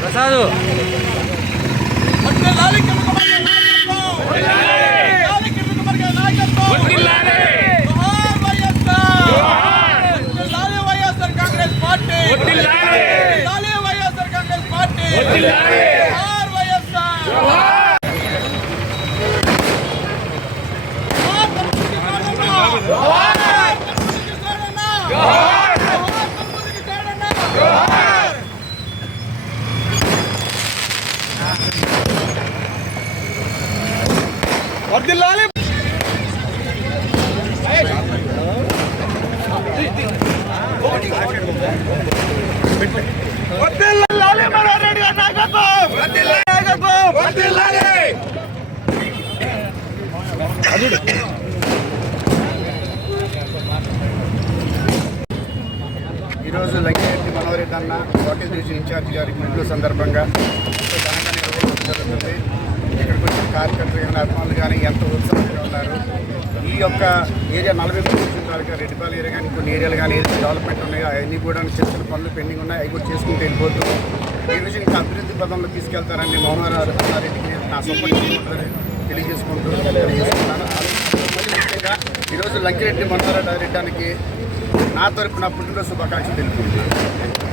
प्रसाद Congress party వర్ధిల్లాలి వర్ధిల్లాలి మల్లారెడ్డి గారి నాయకత్వం వర్ధిల్లాలి ఈరోజు లంకిరెడ్డి మనోహరెడ్డి అన్న వాకిల్ డివిజన్ ఇన్ఛార్జ్ గారి ఇంట్లో సందర్భంగా జరుగుతుంది. ఇక్కడికి వచ్చిన కార్యకర్తలు కానీ అభిమానులు కానీ ఎంతో ఉత్సాహంగా ఉన్నారు. ఈ యొక్క ఏరియా 43 తారీఖు రెడ్డిపాలెం ఏరియా కానీ కొన్ని ఏరియాలు కానీ ఏదైతే డెవలప్మెంట్ ఉన్నాయో అవన్నీ కూడా చిన్న పనులు పెండింగ్ ఉన్నాయి. అవి కూడా చేసుకుంటూ వెళ్ళిపోతూ ఈ విషయం ఇంకా అభివృద్ధి పదంలో తీసుకెళ్తారని మోహనరెడ్డికి నా సపోర్ట్ తెలియజేసుకుంటున్నాను. ముఖ్యంగా ఈరోజు లంకిరెడ్డి మనోహరెడ్డి నా తరపున పుట్టినరోజు శుభాకాంక్షలు తెలుపుకుంటున్నాను.